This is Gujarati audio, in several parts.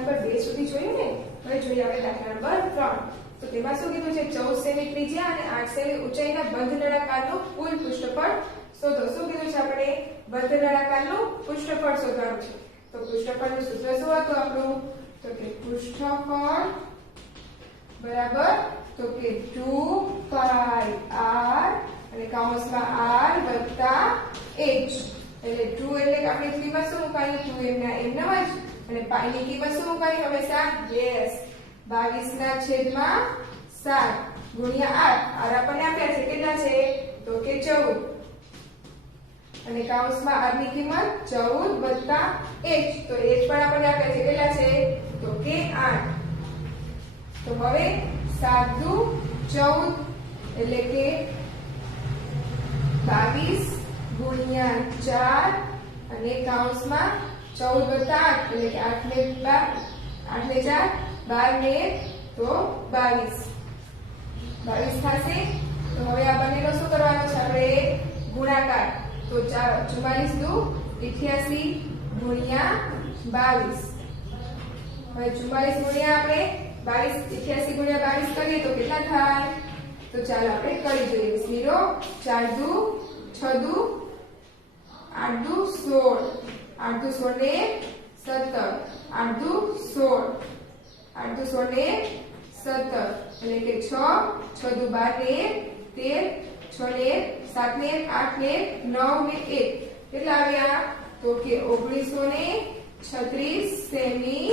નંબર 2 સુધી જોયું ને. હવે જોઈએ આપણે દાખલા નંબર 3. તો તેમાં શું કીધું છે 14 સેમી ત્રિજ્યા અને 8 સેમી ઊંચાઈના બંધ નળાકારનું કુલ પૃષ્ઠફળ શોધો. શું કીધું છે આપણે? બંધ નળાકારનું પૃષ્ઠફળ શોધવાનું છે. તો પૃષ્ઠફળનું સૂત્ર શું હતું આપણું? તો કે પૃષ્ઠફળ બરાબર તો કે 2 π r અને કૌંસમાં r વત્તા h. એટલે 2 એટલે કે આપણે કિંમત શું મૂકવાની? 2 એમના એમના જ. અને પાઈ ની કિંમત શું મૂકવાની હંમેશા? યસ 22/7 ગુણ્યા r. r આપણને આપ્યા છે કેટલા છે? તો કે 14. અને કૌંસમાં r ની કિંમત 14 વત્તા h. તો h પણ આપણને આપ્યા છે કેટલા છે? તો કે 8. તો હવે 7 દુ 14 એટલે કે 22 ગુણ્યા 4 અને કૌંસમાં 14 વત્તા 8 એટલે કે 8 ને 4 12 ને તો 22 થશે. તો હવે આ બંનેનો શું કરવાનો છે આપણે? ગુણાકાર. તો 44 દુ 88 ગુણ્યા 22. હવે 44 ગુણ્યા આપણે 88 ગુણ્યા 22 કરીએ તો કેટલા થાય? તો ચાલો આપણે કરી જોઈએ. 0 4 દુ 6 દુ 8 દુ 16 8 દુ 16 ને 17 8 દુ 16 8 દુ 16 ને 17 એટલે કે 6 6 દુ 12 ને 13 6 ને 7 ને 8 ને 9 ને 1 કેટલા આવ્યા? તો કે 1936 સેમી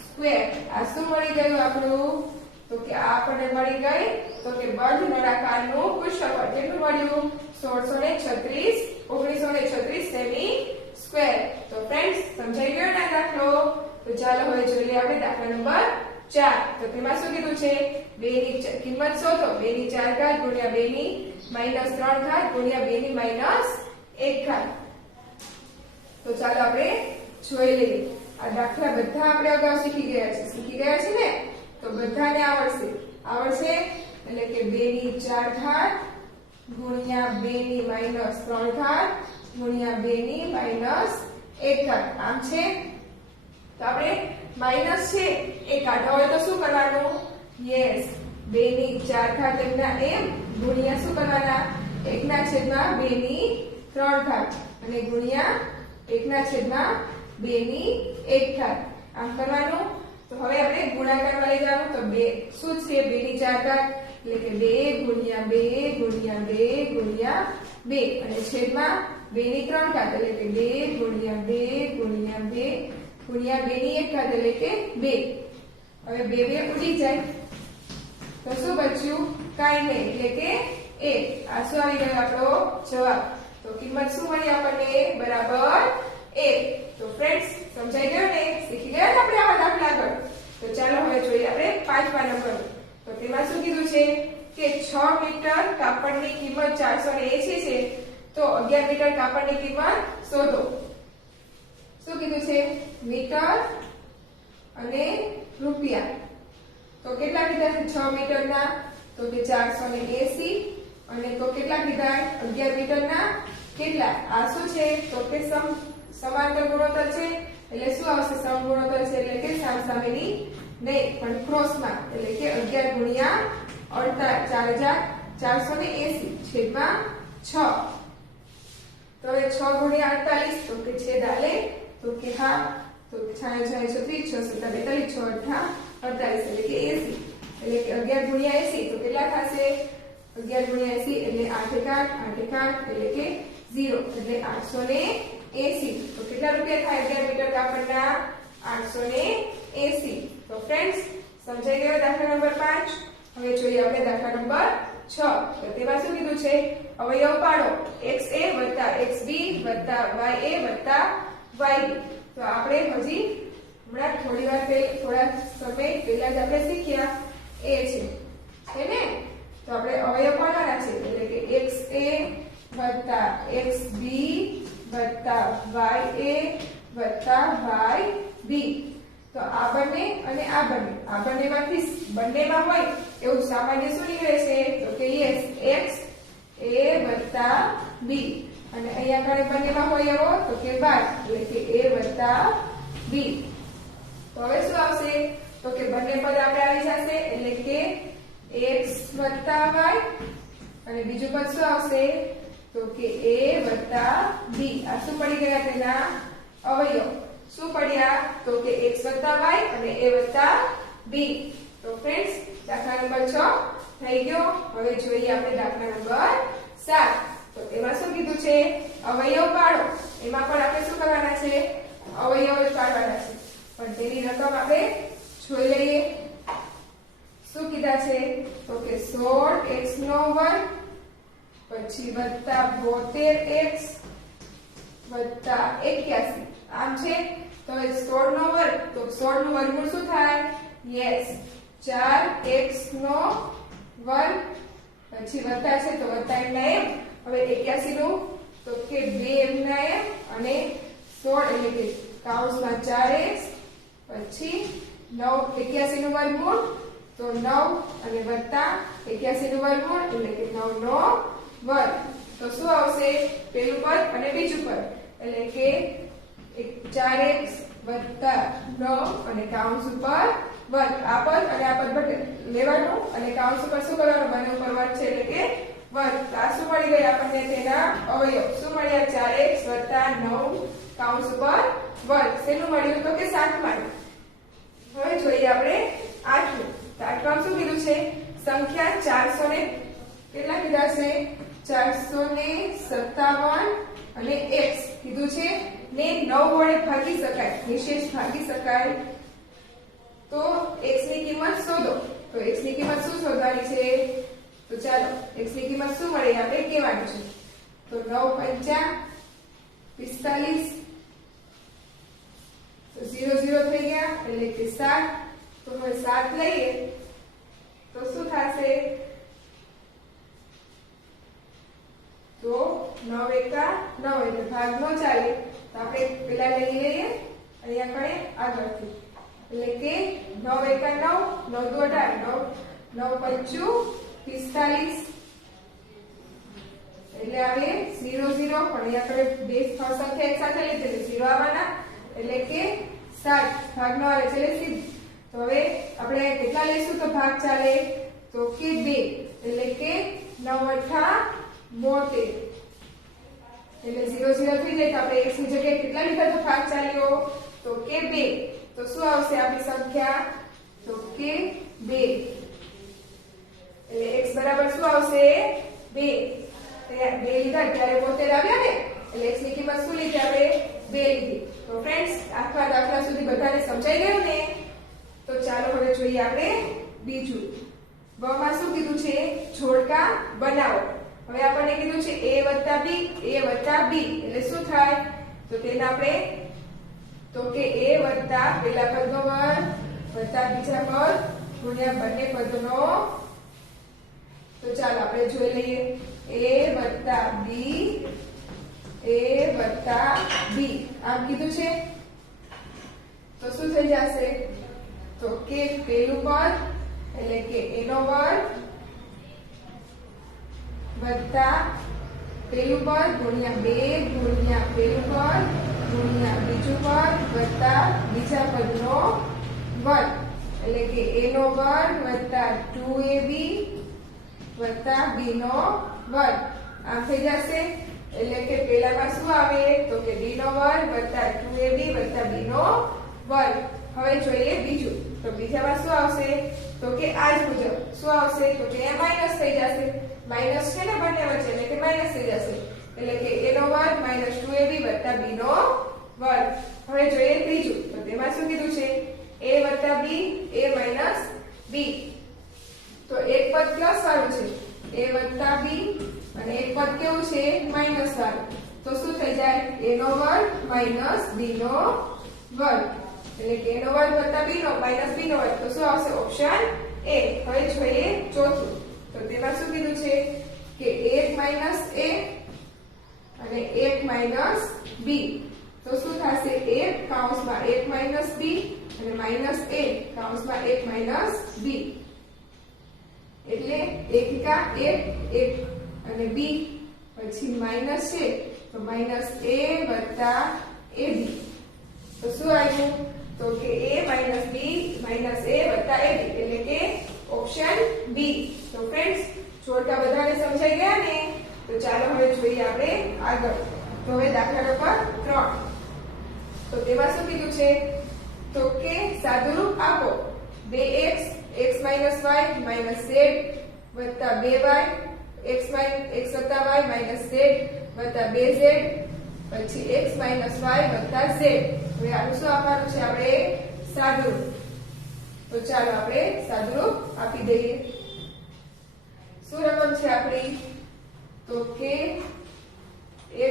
સ્ક્વેર. આ શું મળી ગયું આપણું? તો કે આ આપણને મળી ગઈ તો કે બંધ નળાકારનું પૃષ્ઠફળ કેટલું મળ્યું? 1936 સેમી સ્ક્વેર. તો ફ્રેન્ડ્સ સમજાઈ ગયો ને દાખલો? તો ચાલો હવે જોઈએ આપણે દાખલા નંબર 4. તો તેમાં શું કીધું છે? 2 ની કિંમત શોધો. 2 ની 4 ઘાત ગુણ્યા 2 ની -3 ઘાત ગુણ્યા 2 ની -1 ઘાત. તો ચાલો આપણે જોઈ લઈએ. આ દાખલા બધા આપણે અગાઉ શીખી ગયા છે ને? તો બધાને આવડશે એટલે કે 2 ની 4 ઘાત ગુણ્યા 2 ની -3 ઘાત ગુણ્યા 2 ની -1 ઘાત. આમ છે તો આપણે માઈનસ છે એ કાઢવા હોય તો શું કરવાનું? યસ 2 ની 4 ઘાત એમના એમ ગુણ્યા શું કરવાના? 1/2 ની 3 ઘાત અને ગુણ્યા 1/2 ની 1 ઘાત. આમ કરવાનું. તો હવે આપણે ગુણાકારમાં લઈ જવાનું. તો 2 શું છે? 2 ની 4 ઘાત એટલે કે 2 ગુણ્યા 2 ગુણ્યા 2 ગુણ્યા 2 અને છેદમાં 2 ની 3 ઘાત એટલે કે 2 ગુણ્યા 2 ગુણ્યા 2 ગુણ્યા 2 ની 1 ઘાત એટલે કે 2. હવે 2 ઉડી જાય તો શું બચ્યું? કાંઈ નહીં એટલે કે 1. આ શું આવી ગયો આપણો જવાબ? તો કિંમત શું મળી આપણને? બરાબર 1. તો ફ્રેન્ડ્સ સમજાઈ ગયું ને? શીખી ગયા ને આપણે આવા દાખલા આગળ? તો ચાલો હવે જોઈએ આપણે 5મા નંબર. તો તેમાં શું કીધું છે કે 6 મીટર કાપડની કિંમત 480 છે. તો 11 મીટર કાપડની કિંમત શોધો. શું કીધું છે? મીટર અને રૂપિયા. તો કેટલા કીધા છે 6 મીટરના? તો કે 480 અને તો કેટલા કીધા? 11 મીટરના કેટલા? આ શું છે? તો કે સમાંતર ગુણોત્તર છે એટલે શું આવશે? સમગુણોત્તર છે એટલે કે સામસામેની નહીં પણ ક્રોસમાં એટલે કે 11 ગુણ્યા 4480 છેદમાં 6. તો હવે 6 ગુણ્યા 48 તો કે છેદ આલે તો કે હા તો 6 6 36 6 7 42 6 8 48 એટલે કે 80 એટલે કે 11 ગુણ્યા 80 તો કેટલા થશે? 11 ગુણ્યા 80 એટલે 8 એટલે કે 0 એટલે 880. તો કેટલા રૂપિયા થાય 11 મીટર કાપડના? 880. તો ફ્રેન્ડ્સ સમજાઈ ગયો દાખલા નંબર 5. હવે જોઈએ આપણે દાખલા નંબર 6. તો તેમાં શું કીધું છે? અવયવ પાડો xa xb ya yb. તો આપણે હજી હમણાં થોડા સમય પહેલા જ આપણે શીખ્યા એ છે ને? તો આપણે અવયવ પાડવાના છે એટલે કે xa xb ya yb. તો આ બંને અને આ બંનેમાંથી બંનેમાં હોય એવું સામાન્ય શું નીકળે છે? તો કે યસ x a b. અને અહીંયા આગળ બંનેમાં હોય એવો તો કે y એટલે કે a b. તો હવે શું આવશે તો કે બંને પદ આપણે આવી જશે એટલે કે x + y અને બીજું પદ શું આવશે તો કે a + b આ શું પડી ગયા તેના અવયવ શું પડ્યા તો કે x + y અને a + b તો ફ્રેન્ડ્સ દાખલા નંબર 6 થઈ ગયો હવે જોઈએ આપણે દાખલા નંબર 7 તો એમાં શું કીધું છે અવયવ પાડો એમાં પણ આપણે શું કરવાના છે અવયવ જ પાડવાના છે પણ તેની રકમ આપણે જોઈ લઈએ શું કીધા છે તો કે 16x² પછી +72x + 81 આમ છે તો હવે 16 નો વર્ગ તો 16 નું વર્ગમૂળ શું થાય યસ 4x² પછી વત્તા છે તો વત્તા m ના m હવે 81 નું તો કે 2m ના m અને 16 એટલે કે કૌંસમાં 4x પછી 9 81 નું વર્ગમૂળ તો 9 અને વત્તા 81 નું વર્ગમૂળ એટલે કે 9 નો વર્ગ તો શું આવશે પેલું પદ અને બીજું પદ એટલે કે 4x + 9 અને કૌંસ ઉપર વર્ગ આ પદ અને આ પદ લેવાનું અને કૌંસ ઉપર શું કરવાનું બંને ઉપર વર્ગ છે એટલે કે વર્ગ આ શું મળી ગયું આપણને તેના અવયવ શું મળ્યા 4x + 9 કૌંસ ઉપર વર્ગ શેનું મળ્યું તો કે 7 મળ્યું હવે જોઈએ આપણે 8મું તો 8માં શું કીધું છે સંખ્યા 400 ને કેટલા કીધા છે 457 અને x કીધું છે ને 9 વડે ભાગી શકાય નિશેષ ભાગી શકાય તો x ની કિંમત શોધો તો x ની કિંમત શું શોધવાની છે તો ચાલો x ની કિંમત શું મળે આપણે કહેવાનું છે તો 9 × 5 = 45 તો 0 0 થઈ ગયા એટલે કે 7 તો હવે 7 લઈએ તો શું થશે તો 9 એકા 9 એટલે ભાગ નો ચાલે તો આપણે પેલા લઈ લઈએ અહીંયા કણે આગળથી એટલે કે 9 એકા 9 9 દુ 18 9 9 × 5 = 45 એટલે આવે 0 0 પણ અહીંયા કણે બે સંખ્યા એક સાથે લીધી એટલે 0 આવવાના એટલે કે 7 ભાગ નો આવે છે સીધ તો હવે આપણે કેટલા લઈશું તો ભાગ ચાલે તો કે 2 એટલે કે 9 × 8 એટલે 0 0 થઈ જાય તો આપણે x ની જગ્યાએ કેટલા લીધા તો ભાગ ચાલ્યો તો કે 2 તો શું આવશે આપણી સંખ્યા તો કે 2 એટલે x બરાબર શું આવશે 2 લીધા ત્યારે 72 આવ્યા ને એટલે x ની કિંમત શું લીધી આપણે 2 લીધી તો ફ્રેન્ડ્સ આખા દાખલા સુધી બધાને સમજાઈ ગયું ને તો ચાલો હવે જોઈએ આપણે બીજું બ માં શું કીધું છે જોડકા બનાવો હવે આપણને કીધું છે a + b એટલે શું થાય તો તેને આપણે તો કે a + પેલા પદનો વર્ગ + બીજા પદ ગુણ્યા બંને પદનો તો ચાલો આપણે જોઈ લઈએ a + b આમ કીધું છે તો શું થઈ જશે તો કે પેલું પદ એટલે કે a નો વર્ગ + પેલું પદ ગુણ્યા 2 ગુણ્યા પેલું પદ ગુણ્યા બીજું પદ + બીજા પદનો વર્ગ એટલે કે a નો વર્ગ + 2ab + b નો વર્ગ આમ થઈ જશે એટલે કે પેલામાં શું આવે તો કે b નો વર્ગ + 2ab + b નો વર્ગ હવે જોઈએ બીજું તો બીજામાં શું આવશે તો કે આ જ મુજબ શું આવશે તો કે a માઈનસ થઈ જશે માઈનસ છે ને બંને વચ્ચે એટલે કે માઈનસ થઈ જશે એટલે કે a નો વર્ગ - 2ab + b નો વર્ગ હવે જોઈએ ત્રીજું તો તેમાં શું કીધું છે a + b a - b તો એક પદ પ્લસ વાળું છે a + b અને એક પદ કેવું છે માઈનસ વાળું તો શું થઈ જાય a નો વર્ગ - b નો વર્ગ એટલે કે a નો વર્ગ + b નો - b નો વર્ગ તો શું આવશે ઓપ્શન a હવે જોઈએ ચોથું તો તેમાં શું કીધું છે કે 1 - a અને 1 - b તો શું થશે 1 કૌંસમાં 1 - b અને -a કૌંસમાં 1 - b એટલે 1 કા 1 અને b પછી માઈનસ છે તો -a + ab તો શું આવ્યું તો કે a minus b minus a વત્તા ab એટલે કે ઓપ્શન બી. તો ફ્રેન્ડ્સ જોડકા બધાને સમજાઈ ગયા ને? તો ચાલો હવે જોઈએ આપણે આગળ. તો હવે દાખલા નંબર 3. તો તેમાં શું કીધું છે? તો કે સાદુરૂપ આપો 2x x y z વત્તા 2y x વત્તા y માઇનસ z વત્તા 2z પછી x માઇનસ y વત્તા z. હવે આનું શું આપવાનું છે આપણે? સાદુરૂપ. તો ચાલો આપણે સાદુરૂપ આપી દઈએ. શું રકમ છે આપણી? તો કે xy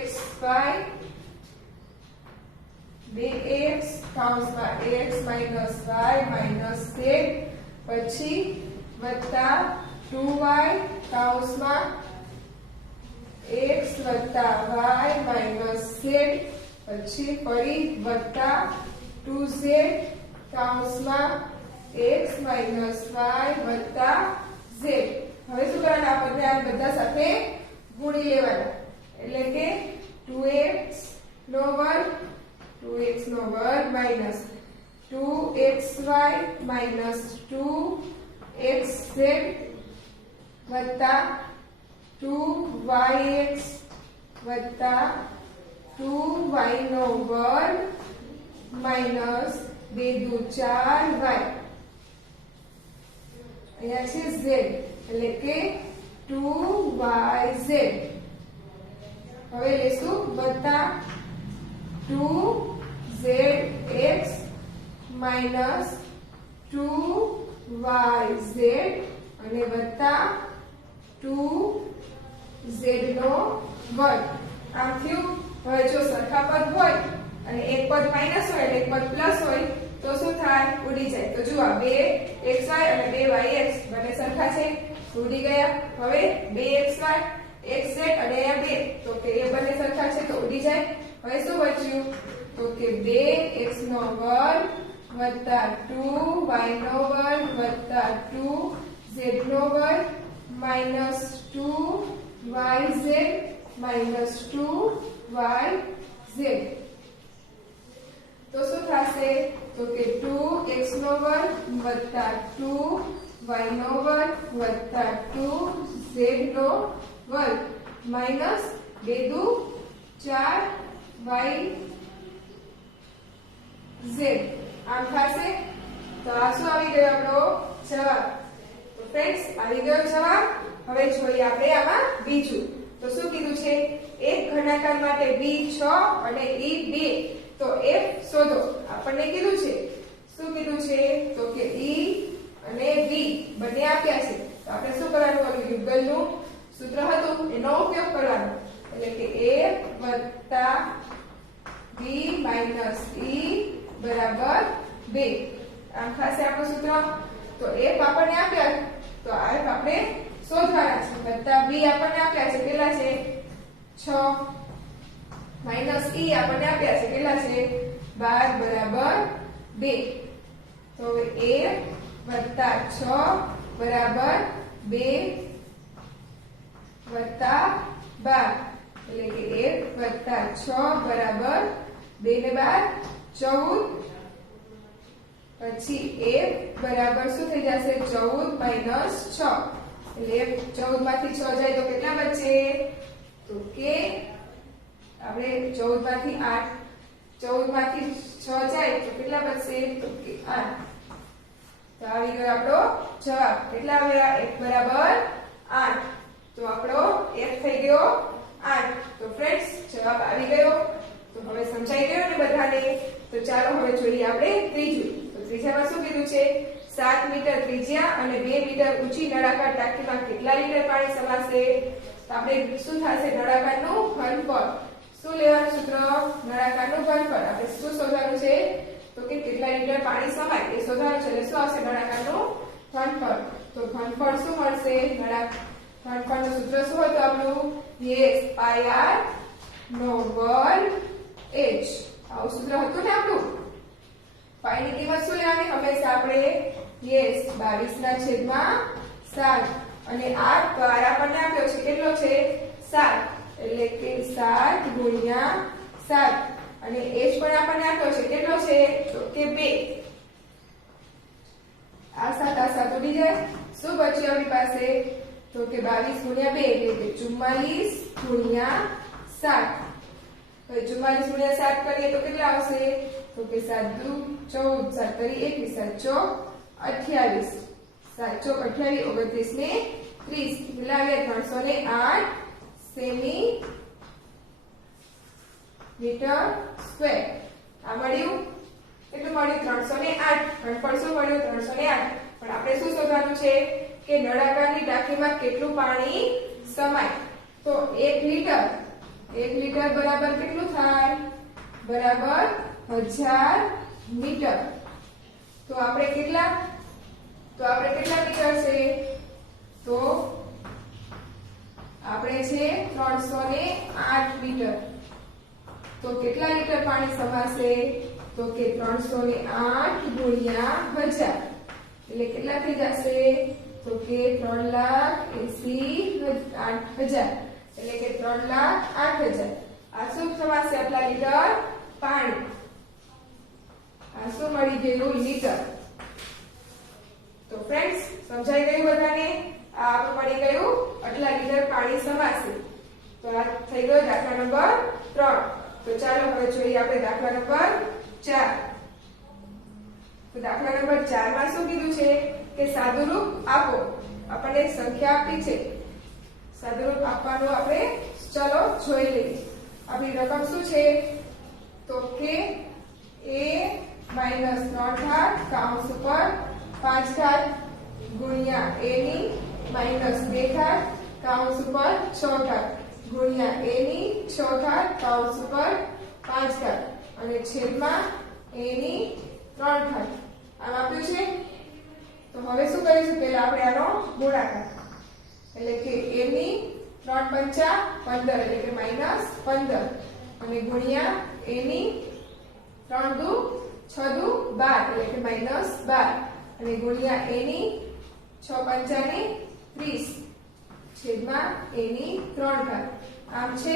2x કૌંસમાં x minus y minus z પછી વત્તા 2y કૌંસમાં x વત્તા y માઇનસ z પછી ફરી વત્તા 2z કૌંસમાં x માઇનસ y વત્તા z. હવે શું કરવાના? આપણે આ બધા સાથે ગુણી લેવાના. એટલે કે 2x નો વર્ગ માઇનસ 2xy માઇનસ 2xz વત્તા 2yx વત્તા 2y નો વર્ગ માઇનસ 2 દુ 4y. અહીંયા છે z એટલે કે 2yz. હવે લેશું વત્તા 2zx માઇનસ 2yz અને વત્તા 2z નો વર્ગ. આમ થયું. હવે જો સરખા પદ હોય અને એક પદ માઇનસ હોય અને એક પદ પ્લસ હોય તો શું થાય? ઉડી જાય. તો જુઓ 2xy અને 2yx બંને સરખા છે, ઉડી ગયા. હવે 2xy xz અને અહીંયા 2 તો કે એ બંને સરખા છે તો ઉડી જાય. હવે શું બચ્યું? તો કે 2x નો વર્ગ વત્તા 2y નો વર્ગ વત્તા 2z નો વર્ગ માઇનસ 2yz માઇનસ 2yz. તો શું થશે? તો કે 2x નો વર્ગ વત્તા 2y નો વર્ગ વત્તા 2z નો વર્ગ માઇનસ 2 દુ 4yz. આમ થશે. તો આ શું આવી ગયો આપણો જવાબ? તો ફ્રેન્ડ્સ આવી ગયો જવાબ. હવે જોઈએ આપણે આમાં બીજું. તો શું કીધું છે? એક ઘનાકાર માટે b 6 અને e 2. તો f શોધો. આપણને કીધું છે. શું કીધું છે? તો કે e અને b બંને આપ્યા છે. તો આપણે શું કરવાનું? ઓલું યુગલનું સૂત્ર હતું એનો ઉપયોગ કરવાનો. એટલે કે f વત્તા b માઇનસ e બરાબર 2. આમ થશે આપણું સૂત્ર. તો f આપણને આપ્યા તો f આપણે શોધવાના છે. વત્તા b આપણને આપ્યા છે કેટલા છે? 6 માઇનસ e આપણને આપ્યા છે કેટલા છે? 12 બરાબર 2. તો હવે f વત્તા 6 બરાબર 2 વત્તા 12 એટલે કે f વત્તા 6 બરાબર 2 ને 12 14. પછી f બરાબર શું થઈ જશે? 14 માઇનસ 6 એટલે f 14 માંથી 6 જાય તો કેટલા બચે? તો કે આપણે 14 માંથી 8 14 માંથી 6 જાય તો કેટલા બચશે? તો કે 8. તો આવી ગયો આપણો જવાબ. કેટલા આવ્યા? f બરાબર 8. તો આપણો f થઈ ગયો 8. તો ફ્રેન્ડ્સ જવાબ આવી ગયો. તો હવે સમજાઈ ગયો ને બધાને? તો ચાલો હવે જોઈએ આપણે ત્રીજું. તો ત્રીજામાં શું કીધું છે? 7 મીટર ત્રિજ્યા અને 2 મીટર ઊંચી નળાકાર ટાંકીમાં કેટલા લીટર પાણી સમાશે? તો આપણે શું થશે? નળાકારનું ઘનફળ. શું લેવાનું સૂત્ર? નળાકારનું ઘનફળ. આપણે શું શોધવાનું છે? તો કે કેટલા લીટર પાણી સમાય એ શોધવાનું છે. એટલે શું આવશે? નળાકારનું ઘનફળ. તો ઘનફળ શું મળશે? ઘનફળનું સૂત્ર શું હતું આપણું? yes પાઈ r નો વર્ગ h. આવું સૂત્ર હતું ને આપણું. પાઈની કિંમત શું લેવાની? હંમેશા આપણે yes 22/7 અને r તો r આપણને આપ્યો છે કેટલો છે? 7. એટલે કે 7 ગુણ્યા 7 અને h પણ આપણને આપ્યો છે, કેટલો છે તો કે 2. આ 7 ઉડી જાય. શું બચ્યું આપણી પાસે તો કે 22 ગુણ્યા 2 એટલે કે 44 ગુણ્યા 7. હવે 44 ગુણ્યા 7 કરીએ તો કેટલા આવશે તો કે 7 દુ 14, 7 તરી 21, 7 ચોક 28, 7 ચોક 28, 29 ને 30, કેટલા આવ્યા 308 સેમી મીટર સ્ક્વેર. આ મળ્યું, કેટલું મળ્યું 308. ઘનફળ શું મળ્યું 308. પણ આપણે શું શોધવાનું છે કે નળાકારની ટાંકીમાં કેટલું પાણી સમાય. તો 1 લીટર બરાબર કેટલું થાય બરાબર 1000 મીટર. તો આપણે કેટલા મીટર છે તો આપણે છે 308 મીટર. તો કેટલા લીટર પાણી સમાશે તો કે 308 ગુણ્યા 1000 એટલે કેટલા થઈ જશે તો કે 3,80,000 એટલે કે 3,08,000. આ શું સમાશે આટલા લીટર પાણી. આ શું મળી ગયું લીટર. તો ફ્રેન્ડ્સ સમજાઈ ગયું બધાને. આ આપણું મળી ગયું આટલા લીટર પાણી સમાશે. તો આ થઈ ગયો દાખલા નંબર 3. તો ચાલો હવે જોઈએ આપણે દાખલા નંબર 4. તો દાખલા નંબર 4 માં શું કીધું છે કે સાદુરૂપ આપો. આપણને સંખ્યા આપી છે, સાદુરૂપ આપવાનું આપણે ચાલો જોઈ લઈએ. આપણી રકમ શું છે તો કે a - 3 ઘાત કૌંસ ઉપર 5 ઘાત ગુણ્યા a ની -2 ઘાત કૌંસ ઉપર 6 ઘાત ગુણ્યા a ની 6 ઘાત કૌંસ ઉપર 5 ઘાત અને છેદમાં a ની 3 ઘાત. આમ આપ્યું છે. તો હવે શું કરીશું પહેલા આપણે આનો ગુણાકાર એટલે કે a ની 3 પંચા 15 એટલે કે -15 અને ગુણ્યા a ની 3 દુ 6 દુ 12 એટલે કે -12 અને ગુણ્યા a ની 6 પંચા ને 30 છેદમાં a ની 3 ઘાત. આમ છે.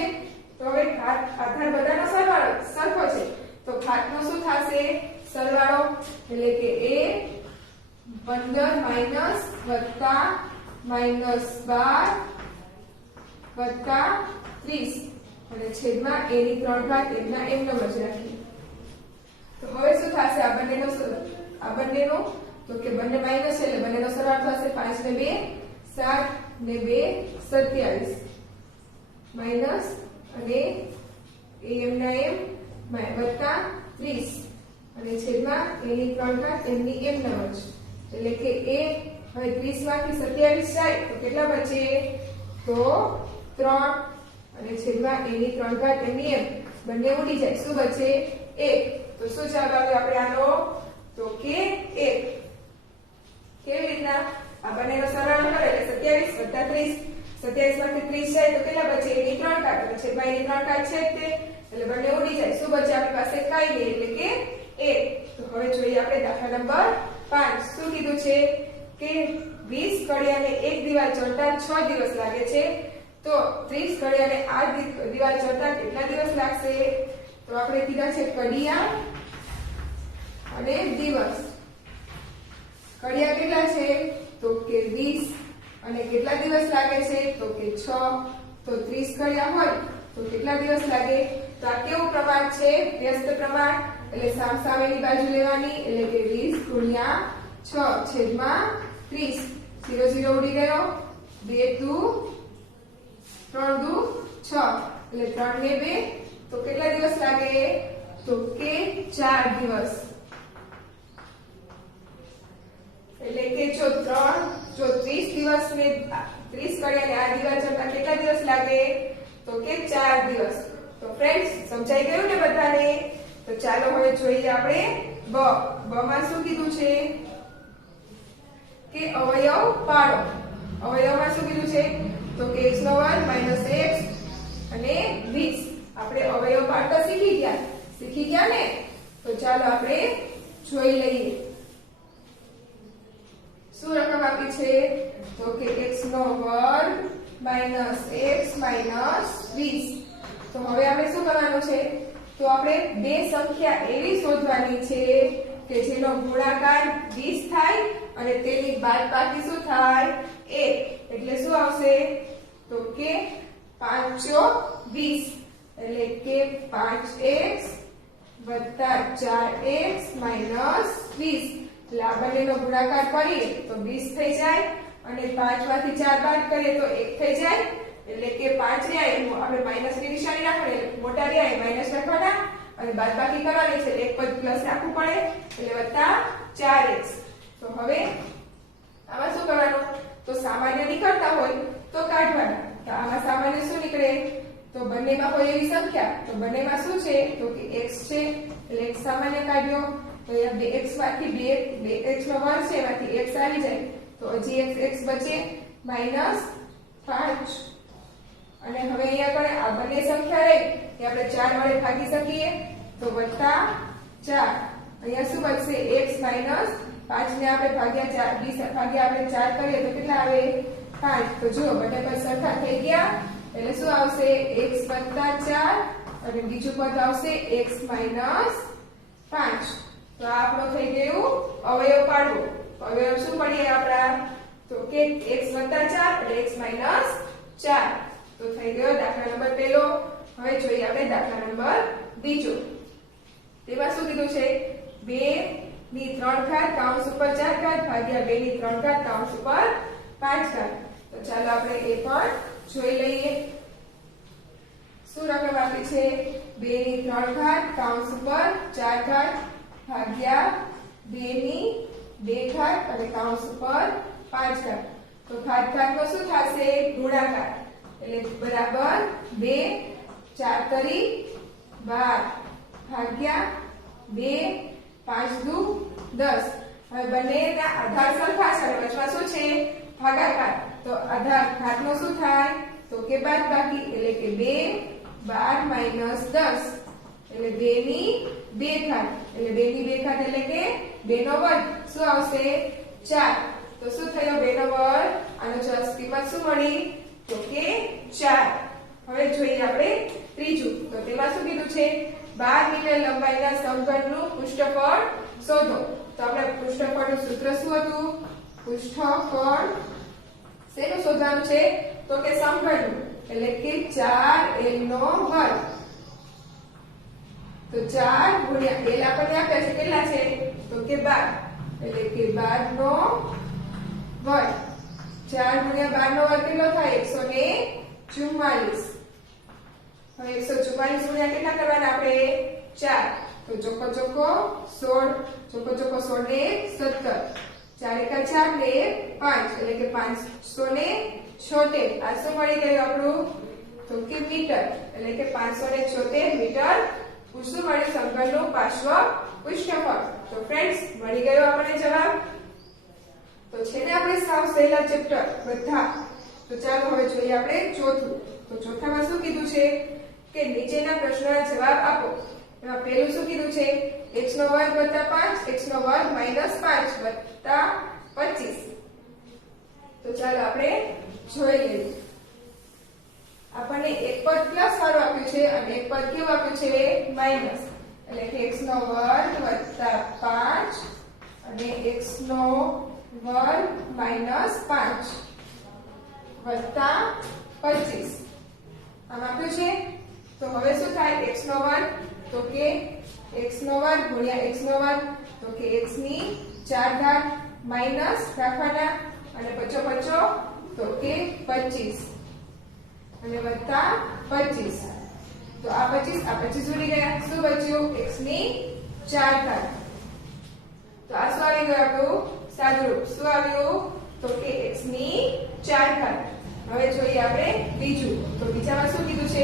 તો હવે આધાર બધાનો સરવાળો સરખો છે તો ઘાતનો શું થશે સરવાળો એટલે કે a 15 માઈનસ વત્તા -12 વત્તા 30 અને છેદમાં a ની 3 ઘાત એમના એમ નંબર જ રાખીએ. તો હવે શું થશે આ બંનેનો તો કે બંને માઈનસ છે એટલે બંનેનો સરવાળો થશે 5 ને 2 7 ને 2 27 માઈનસ અને એમના એમ વત્તા 30 અને છેદમાં a ની 3 ઘાત એમની એમ નંબર છે એટલે કે a હવે 30 માંથી 27 જાય તો કેટલા બચે તો 3 અને છેદમાં a ની 3 ઘાત એમની એમ બંને ઉડી જાય. શું બચે 1. તો શું જવાબ આવ્યો આપણે આનો તો કે 1. કેવી રીતના આ બંનેનો સરવાળો કરે એટલે 27 વત્તા 30 27 માંથી 30 જાય તો કેટલા બચે a ની 3 ઘાત એટલે છેદમાં a ની 3 ઘાત છે તે એટલે બંને ઉડી જાય. શું બચે આપણી પાસે કાઈ નહીં એટલે કે 1. તો હવે જોઈએ આપણે દાખલા નંબર 5. શું કીધું છે કે 20 કડિયાને એક દિવાલ ચડતા 6 દિવસ લાગે છે તો 30 કડિયાને આ દિવાલ ચડતા કેટલા દિવસ લાગશે. તો આપણે કીધા છે કડિયા અને દિવસ. કડિયા કેટલા છે તો કે 20 અને કેટલા દિવસ લાગે છે તો કે 6. તો 30 કડિયા હોય તો કેટલા દિવસ લાગે. તો આ કેવું પ્રમાણ છે વ્યસ્ત પ્રમાણ એટલે સામસામેની બાજુ લેવાની એટલે કે 20 ગુણ્યા 6 છેદમાં 30 0 0 ઉડી ગયો 2 દુ 3 દુ 6 એટલે 3 ને 2 તો કેટલા દિવસ લાગે તો કે 4 દિવસ. એટલે કે જો 30 દિવસ ને 30 કડિયાને આ દિવાલ ચડતા કેટલા દિવસ લાગે તો કે 4 દિવસ. તો ફ્રેન્ડ્સ સમજાઈ ગયું ને બધાને. તો ચાલો હવે જોઈએ આપણે બ માં શું કીધું છે કે અવયવ પાડો. અવયવમાં શું કીધું છે તો કે x નો વર્ગ - x અને 20. આપણે અવયવ પાડતા શીખી ગયા ને. તો ચાલો આપણે જોઈ લઈએ. શું રકમ આપી છે તો કે x નો વર્ગ - x - 20. તો હવે આપણે શું કરવાનું છે તો આપણે બે સંખ્યા એવી શોધવાની છે કે જેનો ગુણાકાર 20 થાય અને તેની બાદબાકી શું થાય 1 એટલે શું આવશે તો કે 5 × 20 એટલે કે 5x વત્તા 4x માઇનસ 20 એટલે આ બંનેનો ગુણાકાર કરીએ તો 20 થઈ જાય અને 5 માંથી 4 બાદ કરીએ તો 1 થઈ જાય એટલે કે 5 રહ્યા આપણે માઈનસ ની નિશાની રાખવાની એટલે મોટા રહ્યા માઈનસ રાખવાના અને બાદબાકી કરવાની છે એક પદ પ્લસ રાખવું પડે એટલે વત્તા 4x તો હવે આમાં શું કરવાનું તો સામાન્ય નીકળતા હોય તો કાઢવાના તો આમાં સામાન્ય શું નીકળે તો બંનેમાં હોય એવી સંખ્યા તો બંનેમાં શું છે તો કે x છે એટલે x સામાન્ય કાઢ્યો તો અહીંયા 2x માંથી 2x નો વર્ગ છે એમાંથી x આવી જાય તો હજી x બચે -5 અને હવે અહીંયા પણ આ બંને સંખ્યા રહી એ આપણે 4 વડે ભાગી શકીએ તો વત્તા 4 અહીંયા શું બચશે x - 5 ને આપણે ભાગ્યા 4 20 ભાગ્યા આપણે 4 કરીએ તો કેટલા આવે 5 તો જુઓ બંને પદ સરખા થઈ ગયા એટલે શું આવશે x + 4 અને બીજું પદ આવશે x - 5 તો આ આપણો થઈ ગયું અવયવ પાડવો અવયવ શું પડીએ આપડા તો કે x + 4 એટલે x - 4 તો થઈ ગયો દાખલા નંબર પહેલો હવે જોઈએ આપણે દાખલા નંબર બીજો તેમાં શું કીધું છે 2 ની 3 ઘાત કૌંસ ઉપર 4 ઘાત ભાગ્યા 2 ની 3 ઘાત કૌંસ ઉપર 5 ઘાત તો ચાલો આપણે એ પણ જોઈ લઈએ શું રકમ આપી છે 2 ની 3 ઘાત કૌંસ ઉપર 4 ઘાત ભાગ્યા 2 ની 2 ઘાત અને કૌંસ ઉપર 5 ઘાત તો ઘાત નો શું થશે ગુણાકાર એટલે બરાબર 2 4 તરી 12 ભાગ્યા 2 5 દુ 10 હવે બંનેના આધાર સરખા છે અને વચમાં શું છે ભાગાકાર તો આધાર ઘાતનો શું થાય તો કે બાદબાકી એટલે કે 2 12 - 10 એટલે 2 ની 2 ઘાત એટલે 2 ની 2 ઘાત એટલે કે 2 નો વર્ગ શું આવશે 4 તો શું થયો 2 નો વર્ગ આનો ચોરસ કિંમત શું મળી તો કે 4 હવે જોઈએ આપણે ત્રીજું તો તેમાં શું કીધું છે 12 મીટર લંબાઈના સમઘનનું પૃષ્ઠફળ શોધો તો આપણે પૃષ્ઠફળનું સૂત્ર શું હતું પૃષ્ઠફળ શેનું શોધવાનું છે તો કે સમઘનનું એટલે કે 4l નો વર્ગ તો 4 ગુણ્યા l આપણને આપ્યા છે કેટલા છે તો કે 12 એટલે કે 12 નો વર્ગ 4 ગુણ્યા 12 નો વર્ગ કેટલો થાય 144 હવે 144 ગુણ્યા કેટલા કરવાના આપણે 4 તો ચોખ્ખો ચોખ્ખો 16 ચોખ્ખો ચોખ્ખો 16 ને 17 4 એકા 4 ને 5 એટલે કે 576 આ શું મળી ગયું આપણું તો કે મીટર એટલે કે 576 મીટર શું મળ્યું સમઘનનું પાર્શ્વ પૃષ્ઠફળ તો ફ્રેન્ડ્સ મળી ગયો આપણને જવાબ તો છે ને આપણે સાવ સહેલા ચેપ્ટર બધા તો ચાલો હવે જોઈએ આપણે ચોથું તો ચોથામાં શું કીધું છે કે નીચેના પ્રશ્નના જવાબ આપો એમાં પહેલું શું કીધું છે x નો વર્ગ વત્તા 5 x નો વર્ગ માઈનસ 5 વત્તા 25 તો ચાલો આપણે જોઈ લઈએ આપણને એક પદ પ્લસ વાળું આપ્યું છે અને એક પદ કેવું આપ્યું છે માઈનસ એટલે કે x નો વર્ગ વત્તા 5 અને x નો વર્ગ માઈનસ 5 વત્તા 25 આમ આપ્યું છે તો હવે શું થાય x નો વર્ગ તો કે x નો વર્ગ ગુણ્યા x નો વર્ગ તો કે x ની 4 ઘાત માઈનસ રાખવાના અને 55 તો કે 25 અને વત્તા 25 તો આ 25 ઉડી ગયા શું બચ્યું x ની 4 ઘાત તો આ શું આવી ગયું આપણું સાદુરૂપ શું આવ્યું તો કે x ની 4 ઘાત હવે જોઈએ આપણે બીજું તો બીજામાં શું કીધું છે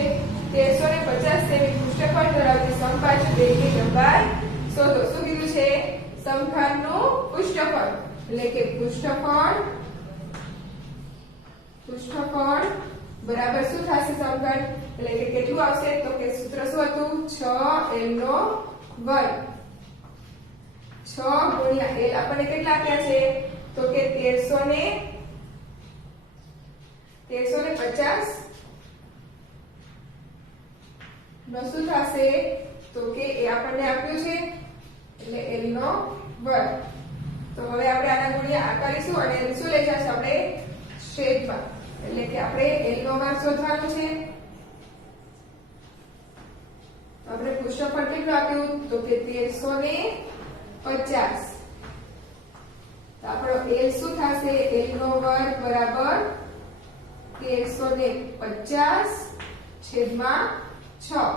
1350 સેમી પૃષ્ઠફળ ધરાવતી સમબાજુ બેની લંબાઈ શોધો શું કીધું છે સમઘનનું પૃષ્ઠફળ એટલે કે પૃષ્ઠફળ બરાબર શું થશે સમઘન એટલે કે કેટલું આવશે તો કે સૂત્ર શું હતું 6l નો વર્ગ 6 ગુણ્યા l આપણને કેટલા આપ્યા છે તો કે 1350 નો શું થશે તો કે એ આપણને આપ્યું છે એટલે l નો વર્ગ. તો હવે આપણે આના ગુણ્યા આ કરીશું અને શું લઈ જશું આપણે છેદમાં, એટલે કે આપણે l નો વર્ગ શોધવાનું છે. આપણે પૃષ્ઠફળ કેટલું આપ્યું તો કે 1350. તો આપણો l શું થશે l નો વર્ગ બરાબર 1350 છેદમાં 6.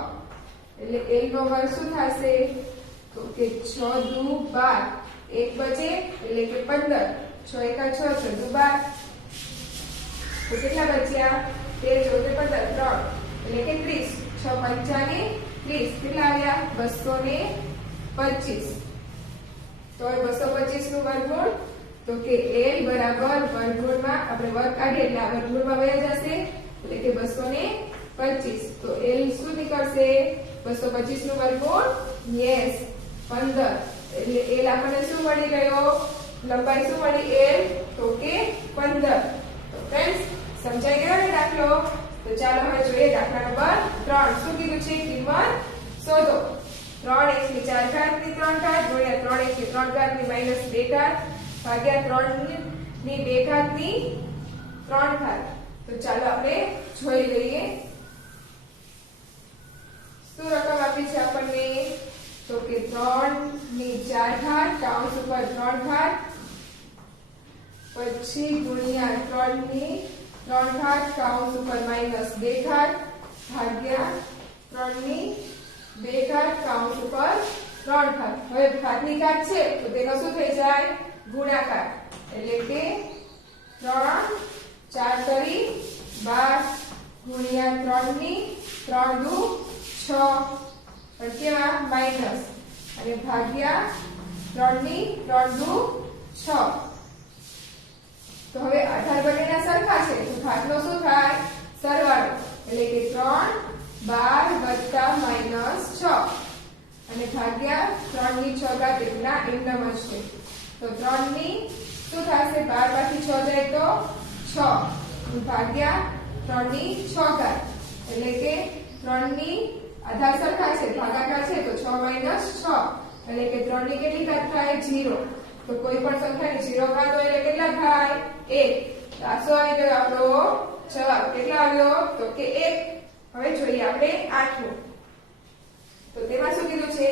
એટલે l નો વર્ગ શું થશે તો કે 6 દુ 12, 1 બચે એટલે કે 15, 6 એકા 6, 6 દુ 12. તો કેટલા બચ્યા 13 14 15 3 એટલે કે 30. 6 પંચાને 30 કેટલા આવ્યા 225. તો 225 નું વર્ગમૂળ તો કે l બરાબર વર્ગમૂળમાં આપણે વર્ગ કાઢીએ એટલે આ વર્ગમૂળમાં વહી જશે એટલે કે 225. તો l શું નીકળશે 225 નું વર્ગમૂળ યસ 15. એટલે l આપણને શું મળી ગયો લંબાઈ શું મળી l તો કે 15. તો ફ્રેન્ડ્સ સમજાઈ ગયો ને દાખલો? તો ચાલો હવે જોઈએ દાખલા નંબર 3. શું કીધું છે કિંમત શોધો. 3x ની 4 ઘાત ની 3 ઘાત ગુણ્યા 3x ની 3 ઘાત ની -2 ઘાત ભાગ્યા 3 ની 2 ઘાત ની 3 ઘાત. તો ચાલો આપણે જોઈ લઈએ શું રકમ આપી છે આપણને તો કે 3 ની 4 ઘાત કૌંસ ઉપર 3 ઘાત પછી ગુણ્યા 3 ની 3 ઘાત કૌંસ ઉપર -2 ઘાત ભાગ્યા 3 ની 2 ઘાત કૌંસ ઉપર 3 ઘાત. હવે ઘાતની ઘાત છે તો તેનો શું થઈ જાય ગુણાકાર, એટલે કે 3 4 કરી 12 ગુણ્યા 3 ની 3 દુ 6 પણ કેવા માઈનસ અને ભાગ્યા 3 ની 3 દુ 6. તો હવે આધાર બંનેના સરખા છે તો ઘાતનો શું થાય સરવાળો, એટલે કે 3 12 -6 અને ભાગ્યા 3 ની 6 ઘાત એટલા એમનેમ જ છે. તો 3 ની શું થશે 12 માંથી 6 જાય તો 6 ભાગ્યા 3 ની 6 ઘાત, એટલે કે 3 ની આધાર સરખા છે ભાગાકાર છે તો 6 - 6 એટલે કે 3 ની કેટલી ઘાત થાય 0. તો કોઈ પણ સંખ્યાની 0 ઘાત હોય એટલે કેટલા થાય 1. તો આ શું આવી ગયો આપણો જવાબ કેટલો આવ્યો તો કે 1. હવે જોઈએ આપણે 8મું. તો તેમાં શું કીધું છે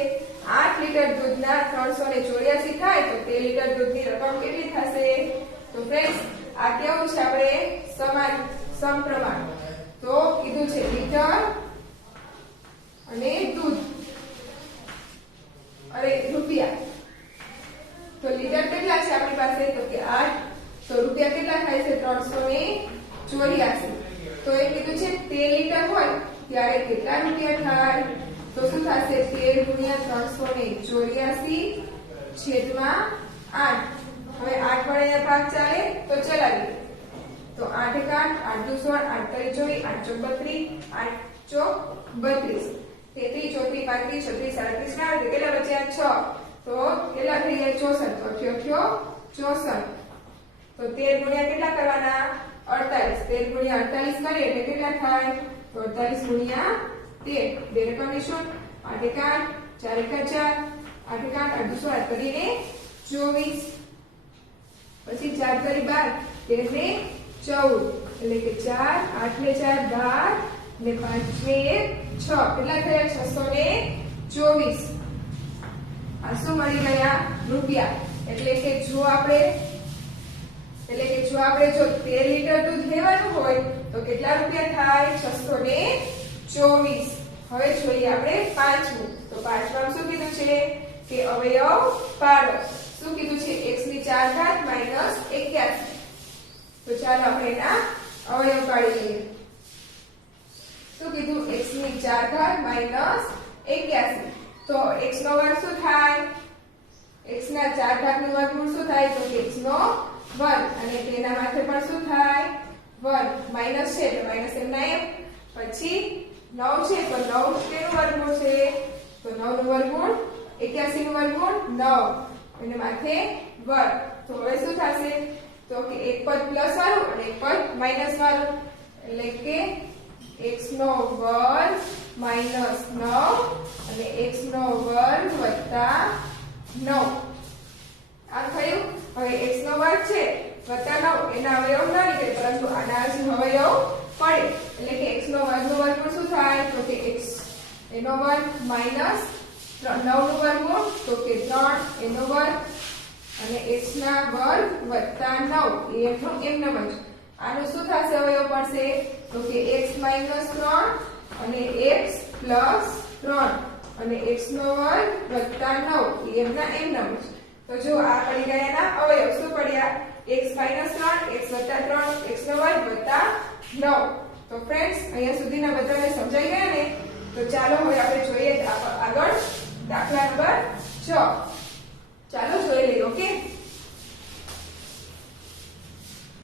8 લીટર દૂધના 384 થાય તો તે લીટર દૂધની રકમ કેટલી થશે? તો ફ્રેન્ડ્સ આ કેવું છે આપણે સમાન સમપ્રમાણ. તો કીધું છે લીટર અને દૂધ અરે રૂપિયા. તો લીટર કેટલા છે આપણી પાસે તો કે 8. તો રૂપિયા કેટલા થાય છે 384. તો એ કીધું છે 13 લીટર હોય ત્યારે કેટલા રૂપિયા થાય તો શું થશે 13 ગુણ્યા 384 છેદમાં 8. હવે 8 વડે ભાગ ચાલે તો ચલાવીએ. તો 8 એકા 8 દુ 16 8 તરી 24 8 ચોક 32 33 34 35 36 37 આવે કેટલા બચ્યા 6. તો કેટલા થઈ ગયા 64. તો 64. તો 13 ગુણ્યા કેટલા કરવાના 48. 13 ગુણ્યા 48 કરીએ એટલે કેટલા થાય તો 48 ગુણ્યા 13 બે રકમની શું 8 એકા 4 એકા 4 8 એકા 8 દુ 16 કરીને 24 પછી 4 કરી 12 13 ને 14 એટલે કે 4 8 ને 4 12 ને 5 ને 6 કેટલા થયા 624. આ શું મળી ગયા રૂપિયા. એટલે કે જો આપણે જો 13 લીટર દૂધ લેવાનું હોય તો કેટલા રૂપિયા થાય 624. હવે જોઈએ આપણે 5મું. તો 5માં શું કીધું છે કે અવયવ પાડો. શું કીધું છે x ની 4 ઘાત -81. તો ચાલો આપણે એના અવયવ પાડી લઈએ. શું કીધું x ની 4 ઘાત -81. તો x નો વર્ગ શું થાય x ના 4 ઘાત નું વર્ગમૂળ શું થાય તો x નો વર્ગ અને તેના માથે પણ શું થાય વર્ગ માઈનસ છે તો માઈનસ એમના એમ પછી 9 છે તો 9 તેનું વર્ગમૂળ છે તો 9 નું વર્ગમૂળ 81 નું વર્ગમૂળ 9 અને માથે વર્ગ. તો હવે શું થશે તો કે એક પદ પ્લસ વાળું અને એક પદ માઈનસ વાળું એટલે કે x નો વર્ગ -9 અને x વત્તા 9 આ થયું. હવે x નો વર્ગ છે વત્તા 9 એના અવયવ ન નીકળે પરંતુ આના શું અવયવ પડે એટલે કે x નો વર્ગનું વર્ગમૂળ શું થાય તો કે x એનો વર્ગ માઈનસ 9 નું વર્ગમૂળ તો કે 3 એનો વર્ગ અને x ના વર્ગ વત્તા 9 એ એમનો એમનેમ જ. આનું શું થશે અવયવ પડશે તો કે x માઈનસ 3 અને x પ્લસ 3 અને x નો વર્ગ વત્તા 9 એ એમના એમનેમ જ. તો જો આ પડી ગયા એના અવયવ શું પડ્યા x માઈનસ 3 x વત્તા 3 x નો વર્ગ વત્તા 9. તો ફ્રેન્ડ્સ અહીંયા સુધીના બધાને સમજાઈ ગયા ને? તો ચાલો હવે આપણે જોઈએ આગળ દાખલા નંબર 6. ચાલો જોઈ લઈએ. ઓકે.